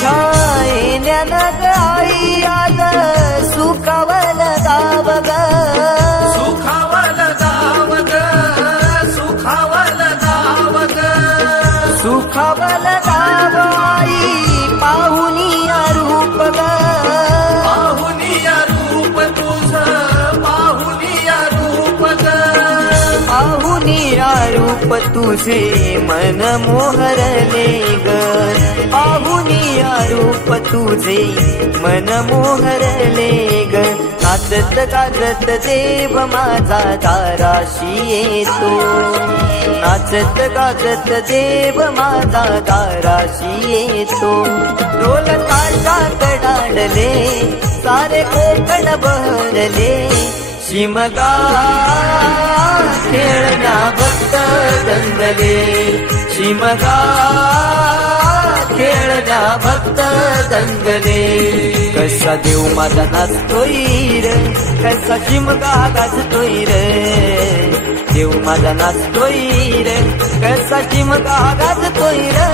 तुझ्या येण्यानं ग आई आज सुखावल गाव ग, सुखावल गाव ग, सुखावल गाव ग, सुखावल गाव आई पाहुनिया रूप ग, पाहुनिया रूप तुझं, पाहुनिया रूप ग, पाहुनिया रूप तुझे मन मोहरले ग, पाहुनिया रूप तुझे मन मोहरले ग, नाचत गाजत देव माझा दाराशी येतो, नाचत गाजत देव माझा दाराशी येतो, ढोल ताशात डांडले सारे कोकण बहरले, शिमगा खेळण्या भक्त दंगले, शिमगा खेळण्या भक्त दंगले, कसा देव माझा नाचतोय रे, कसा शिमगा गाजतोय रे, देव माझा नाचतोय रे, कसा शिमगा गाजतोय रे.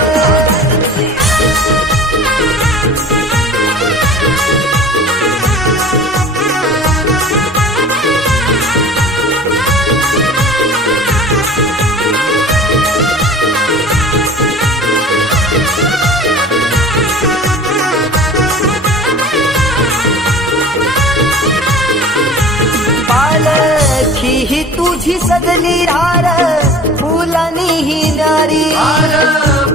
पालखी ही तुझी सजली हार फुलानी ही नारी,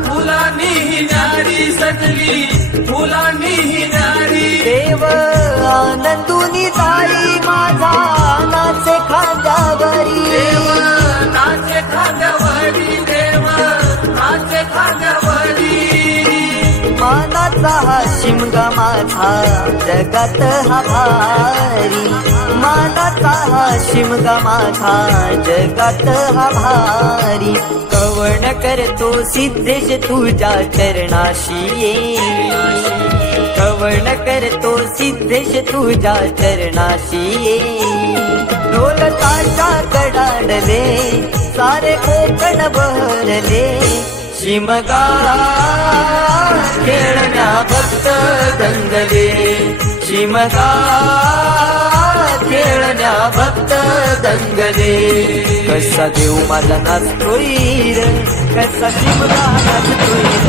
फुलानी ही नारी सजली, फुलानी ही नारी, देव आनंदुनी जाई माझा नाचे खांद्यावरी, देव नाचे खांद्यावरी, देव नाचे खांद्यावरी, मानाचा हा शिमगा माझा जगात हा भारी, मानाचा हा शिमगा माझा जगात हा भारी, कवण करतो सिद्धेश तुझ्या चरणाशी ये, कवण करतो सिद्धेश तुझ्या चरणाशी ये, ढोल ताशात डांडले सारे कोकण बहरले, शिमगा खेळण्या भक्त दंगले, शिमगा खेळण्या भक्त दंगले, कसा देव माझा नाचतोय रे, कसा शिमगा नाचतोय